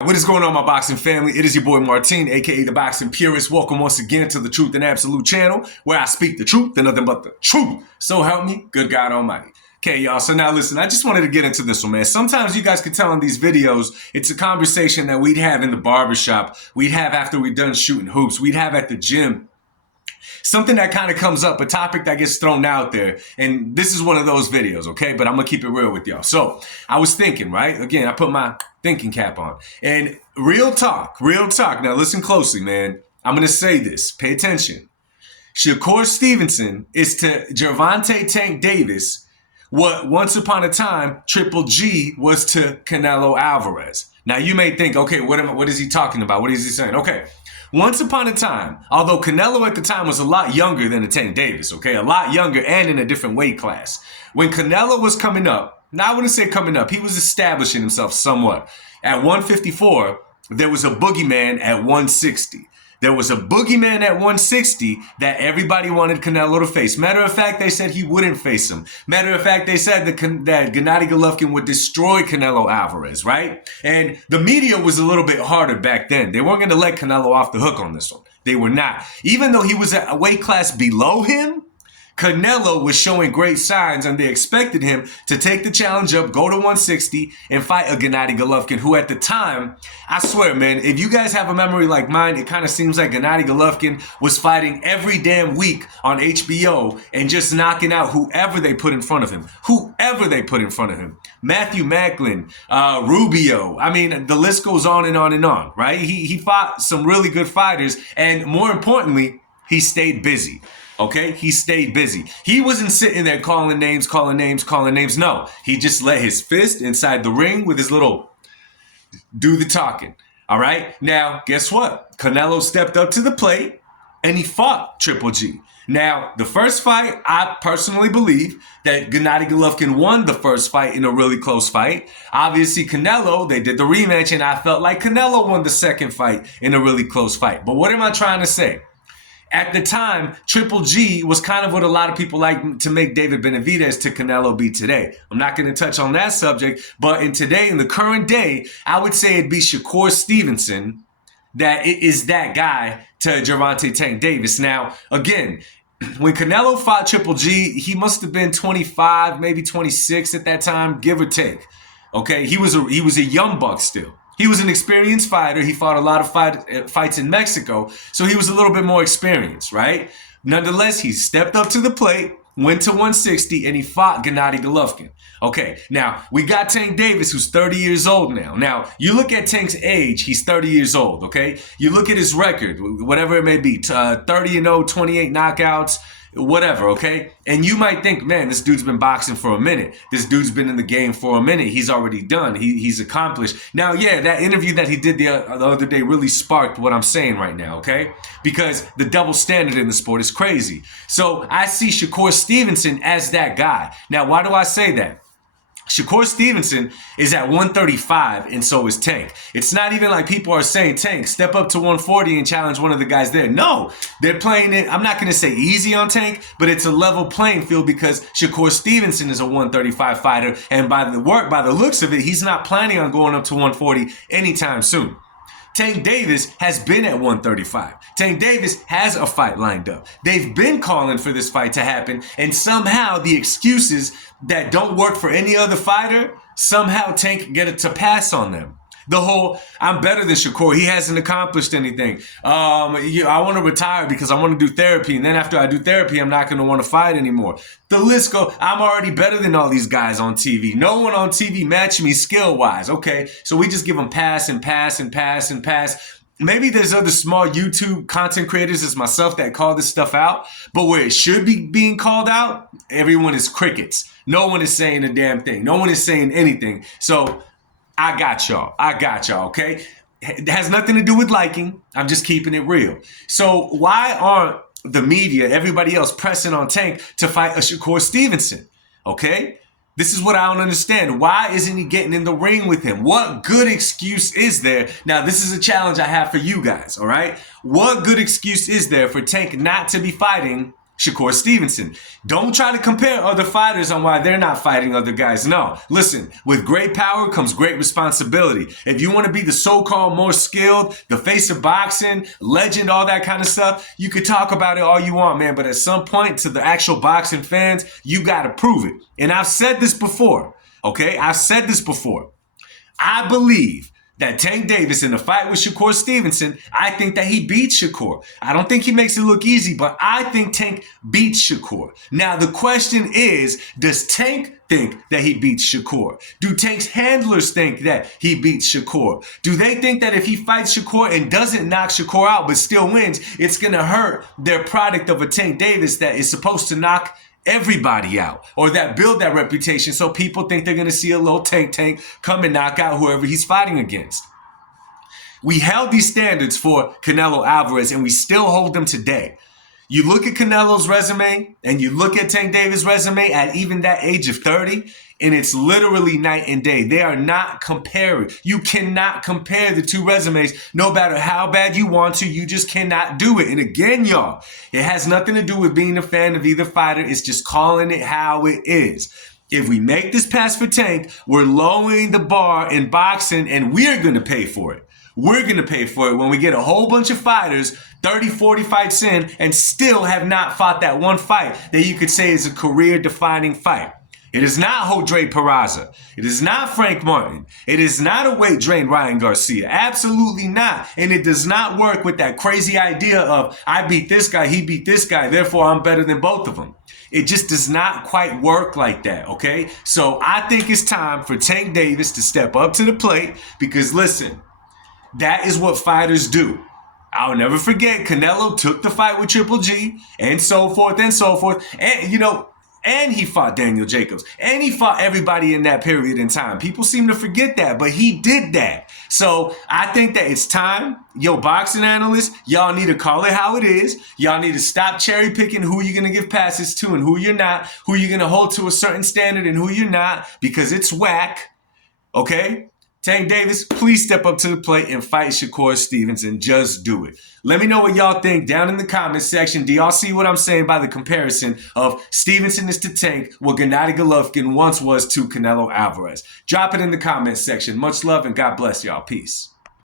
What is going on, my boxing family? It is your boy Martin, aka the Boxing Purist. Welcome once again to the Truth and Absolute channel, where I speak the truth and nothing but the truth. So help me, good God Almighty. Okay, y'all, so now listen, I just wanted to get into this one, man. Sometimes you guys can tell in these videos, it's a conversation that we'd have in the barbershop, we'd have after we're done shooting hoops, we'd have at the gym. Something that kind of comes up, a topic that gets thrown out there. And this is one of those videos, okay? But I'm going to keep it real with y'all. So I was thinking, right? Again, I put my thinking cap on. And real talk. Now listen closely, man. I'm going to say this. Pay attention. Shakur Stevenson is to Gervonta Tank Davis what once upon a time Triple G was to Canelo Alvarez. Now you may think, okay, what is he talking about? What is he saying? Okay. Once upon a time, although Canelo at the time was a lot younger than a Tank Davis, okay? A lot younger and in a different weight class. When Canelo was coming up, now I wouldn't say coming up, he was establishing himself somewhat. At 154, there was a boogeyman at 160. There was a boogeyman at 160 that everybody wanted Canelo to face. Matter of fact, they said he wouldn't face him. Matter of fact, they said that Gennady Golovkin would destroy Canelo Alvarez, right? And the media was a little bit harder back then. They weren't going to let Canelo off the hook on this one. They were not. Even though he was a weight class below him, Canelo was showing great signs, and they expected him to take the challenge up, go to 160, and fight a Gennady Golovkin, who at the time, I swear, man, if you guys have a memory like mine, it kind of seems like Gennady Golovkin was fighting every damn week on HBO and just knocking out whoever they put in front of him. Matthew Macklin, Rubio. I mean, the list goes on and on and on, right? He fought some really good fighters, and more importantly, he stayed busy. Okay, he stayed busy. He wasn't sitting there calling names. No, he just let his fist inside the ring with his little do the talking. All right. Now, guess what? Canelo stepped up to the plate and he fought Triple G. Now, the first fight, I personally believe that Gennady Golovkin won the first fight in a really close fight. Obviously, Canelo, they did the rematch, and I felt like Canelo won the second fight in a really close fight. But what am I trying to say? At the time, Triple G was kind of what a lot of people like to make David Benavidez to Canelo be today. I'm not going to touch on that subject, but in the current day, I would say it'd be Shakur Stevenson that is that guy to Gervonta Tank Davis. Now, again, when Canelo fought Triple G, he must have been 25, maybe 26 at that time, give or take. Okay, he was a young buck still. He was an experienced fighter. He fought a lot of fights in Mexico, so he was a little bit more experienced, right? Nonetheless, he stepped up to the plate, went to 160, and he fought Gennady Golovkin. Okay, now, we got Tank Davis, who's 30 years old now. Now, you look at Tank's age, he's 30 years old, okay? You look at his record, whatever it may be, 30-0, 28 knockouts, whatever, okay? And you might think, man, this dude's been boxing for a minute. This dude's been in the game for a minute. He's already done. He's accomplished. Now, yeah, that interview that he did the other day really sparked what I'm saying right now, okay? Because the double standard in the sport is crazy. So I see Shakur Stevenson as that guy. Now, why do I say that? Shakur Stevenson is at 135, and so is Tank. It's not even like people are saying, Tank, step up to 140 and challenge one of the guys there. No, they're playing it, I'm not going to say easy on Tank, but it's a level playing field because Shakur Stevenson is a 135 fighter, and by the looks of it, he's not planning on going up to 140 anytime soon. Tank Davis has been at 135. Tank Davis has a fight lined up. They've been calling for this fight to happen, and somehow the excuses that don't work for any other fighter, somehow Tank get it to pass on them. The whole, I'm better than Shakur. He hasn't accomplished anything. I want to retire because I want to do therapy. And then after I do therapy, I'm not going to want to fight anymore. The list goes, I'm already better than all these guys on TV. No one on TV matched me skill-wise. Okay, so we just give them pass and pass and pass and pass. Maybe there's other small YouTube content creators as myself that call this stuff out. But where it should be being called out, everyone is crickets. No one is saying a damn thing. No one is saying anything. So I got y'all, okay? It has nothing to do with liking. I'm just keeping it real. So why aren't the media, everybody else, pressing on Tank to fight a Shakur Stevenson, okay? This is what I don't understand. Why isn't he getting in the ring with him? What good excuse is there? Now, this is a challenge I have for you guys, all right? What good excuse is there for Tank not to be fighting Shakur Stevenson. Don't try to compare other fighters on why they're not fighting other guys. No. Listen, with great power comes great responsibility. If you want to be the so-called more skilled, the face of boxing, legend, all that kind of stuff, you could talk about it all you want, man. But at some point, to the actual boxing fans, you got to prove it. And I've said this before, okay? I've said this before. I believe that Tank Davis in the fight with Shakur Stevenson, I think that he beats Shakur. I don't think he makes it look easy, but I think Tank beats Shakur. Now, the question is, does Tank think that he beats Shakur? Do Tank's handlers think that he beats Shakur? Do they think that if he fights Shakur and doesn't knock Shakur out but still wins, it's going to hurt their product of a Tank Davis that is supposed to knock everybody out, or that build that reputation so people think they're going to see a little Tank come and knock out whoever he's fighting against? We held these standards for Canelo Alvarez, and we still hold them today. You look at Canelo's resume and you look at Tank Davis' resume at even that age of 30, and it's literally night and day. They are not comparing. You cannot compare the two resumes no matter how bad you want to. You just cannot do it. And again, y'all, it has nothing to do with being a fan of either fighter. It's just calling it how it is. If we make this pass for Tank, we're lowering the bar in boxing, and we're going to pay for it. We're going to pay for it when we get a whole bunch of fighters 30, 40 fights in and still have not fought that one fight that you could say is a career-defining fight. It is not Jodre Peraza. It is not Frank Martin. It is not a weight-drained Ryan Garcia. Absolutely not. And it does not work with that crazy idea of, I beat this guy, he beat this guy, therefore I'm better than both of them. It just does not quite work like that, okay? So I think it's time for Tank Davis to step up to the plate because, listen, that is what fighters do. I'll never forget, Canelo took the fight with Triple G and so forth and so forth. And, you know, and he fought Daniel Jacobs. And he fought everybody in that period in time. People seem to forget that, but he did that. So I think that it's time. Yo, boxing analysts, y'all need to call it how it is. Y'all need to stop cherry picking who you're going to give passes to and who you're not, who you're going to hold to a certain standard and who you're not, because it's whack. Okay? Tank Davis, please step up to the plate and fight Shakur Stevenson. Just do it. Let me know what y'all think down in the comments section. Do y'all see what I'm saying by the comparison of Stevenson is to Tank what Gennady Golovkin once was to Canelo Alvarez? Drop it in the comments section. Much love and God bless y'all. Peace.